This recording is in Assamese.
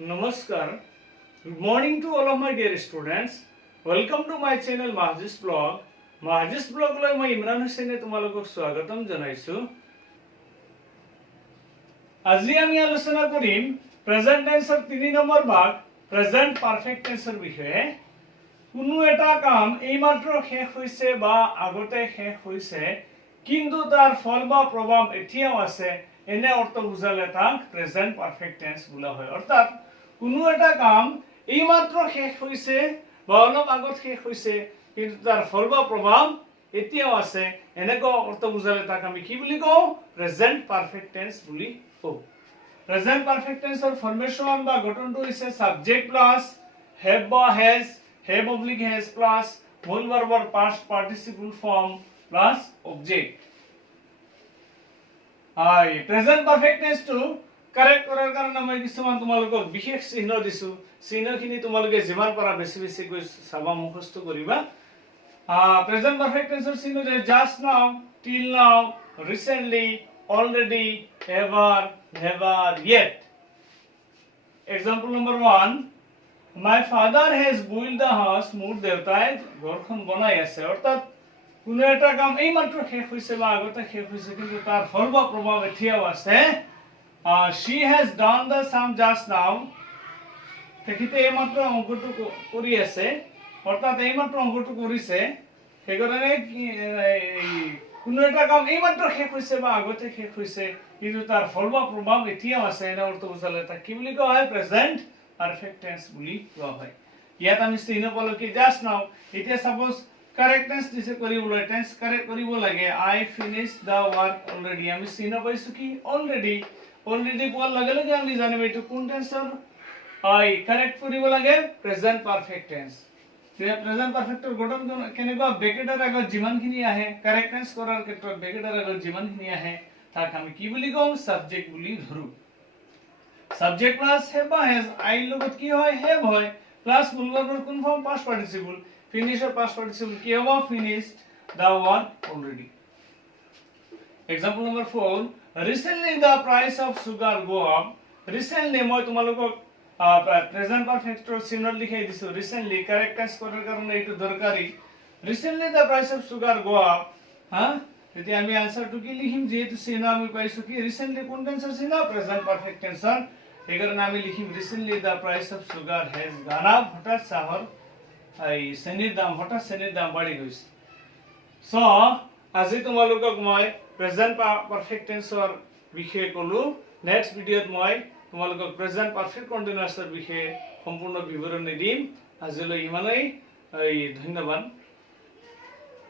Namaskar. Good morning to all of my dear students. Welcome to my channel Mahajis Blog. Mahajis Blog লৈ মই ইমৰান হুছেইনে তোমালোকক স্বাগতম জনাইছো। আজি আমি আলোচনা কৰিম প্ৰেজেন্ট টেন্সৰ 3 নম্বৰ ভাগ প্ৰেজেন্ট পাৰফেক্ট টেন্সৰ বিষয়ে। কোনো এটা কাম এইমাত্ৰ শেষ হৈছে বা আগতে শেষ হৈছে কিন্তু তাৰ ফল বা প্ৰভাৱ এতিয়াও আছে এনে অৰ্থ বুজালে তাক প্ৰেজেন্ট পাৰফেক্ট টেন্স বোলা হয়। অৰ্থাৎ কোনো এটা কাম এইমাত্ৰ শেষ হৈছে বা অলপ আগত শেষ হৈছে কিন্তু তাৰ ফল বা প্ৰভাৱ এতিয়াও আছে এনেকুৱা অৰ্থ বুজালে তাক আমি কি বুলি কওঁ প্ৰেজেন্ট পাৰফেক্ট টেন্স বুলি কওঁ। প্ৰেজেন্ট পাৰফেক্ট টেন্সৰ ফৰ্মেশন বা গঠনটো হৈছে সাবজেক্ট প্লাস হেভ বা has, have oblique has plus মূল ভাৰ্বৰ past participle form plus object. Present perfect টেন্সটো কাৰেক্ট কৰাৰ কাৰণে মই কিছুমান তোমালোকক বিশেষ চিহ্ন দিছো। চিহ্নখিনি তোমালোকে যিমান পাৰা বেছি বেছিকৈ চাবা মুখস্থ কৰিবা। প্ৰেজেন্ট পাৰফেক্ট টেন্সৰ চিহ্ন যে just now, till now, recently, already, ever, never, yet. Example number 1, my father has built the house. মোৰ দেউতাই ঘৰখন বনাই আছে। অৰ্থাৎ কোনো এটা কাম এইমাত্ৰ শেষ হৈছে বা আগতে শেষ হৈছে কিন্তু তাৰ ফল বা প্ৰভাৱ এতিয়াও আছে। She has done the sum just now. তেখেতে এইমাত্ৰ অংকটো কৰি আছে। অৰ্থাৎ এইমাত্ৰ অংকটো কৰিছে। সেইকাৰণে কোনো এটা কাম এইমাত্ৰ শেষ হৈছে বা আগতে শেষ হৈছে কিন্তু তাৰ ফল বা প্ৰভাৱ এতিয়াও আছে এনে অৰ্থ বুজালে তাক কি বুলি কোৱা হয় প্ৰেজেন্ট পাৰফেক্ট টেন্স বুলি কোৱা হয়। ইয়াত আমি চিহ্ন পালো কি জাস্ট নাও। এতিয়া সাপোজ কারেক্ট টেন্স দিছে কৰিবলৈ টেন্স কাৰেক্ট কৰিব লাগে I finished the work already। আমি চিহ্ন পাইছো কি অলৰেডি। অলৰেডি পোৱাৰ লগে লগে আমি জানিম এইটো কোন টেন্সৰ কাৰেক্ট কৰিব লাগে প্ৰেজেন্ট পাৰফেক্ট টেন্স। প্ৰেজেন্ট পাৰফেক্টৰ গঠন কেনেকুৱা ব্ৰেকেটৰ আগত যিমানখিনি আহে কাৰেক্ট টেন্স কৰাৰ ক্ষেত্ৰত ব্ৰেকেটৰ আগত যিমানখিনি আহে তাক আমি কি বুলি কওঁ সাবজেক্ট বুলি ধৰো। সাবজেক্ট প্লাস হেভ বা হেজ আই লগত কি হয় হেভ হয় প্লাস মূল ভাৰ্বৰ কোন form past participle ফিনিশৰ past participle কি হ'ব finished the work already। Example number 4, recently the price of sugar go up। recently মই তোমালোকক প্ৰেজেন্ট পাৰফেক্টৰ চিহ্ন লিখাই দিছো। recently কাৰেক্ট টেন্স কৰাৰ কাৰণে এইটো দৰকাৰী। recently the price of sugar go up। এতিয়া আমি আনসাৰটো কি লিখিম যেহেতু চিহ্ন আমি পাইছো কি recently কোন টেন্সৰ চিহ্ন প্ৰেজেন্ট পাৰফেক্ট টেন্সৰ। সেইকাৰণে আমি লিখিম recently the price of sugar has gone up। হঠাৎ চাহৰ চেনিৰ দাম বাঢ়ি গৈছে। সো আজি তোমালোকক মই প্ৰেজেন্ট পাৰফেক্ট টেন্সৰ বিষয়ে ক'লো। নেক্সট ভিডিঅ'ত মই তোমালোকক প্ৰেজেন্ট পাৰফেক্ট কন্টিনিউয়াছৰ বিষয়ে সম্পূৰ্ণ বিৱৰণী দিম। আজিলৈ ইমানেই। ধন্যবাদ।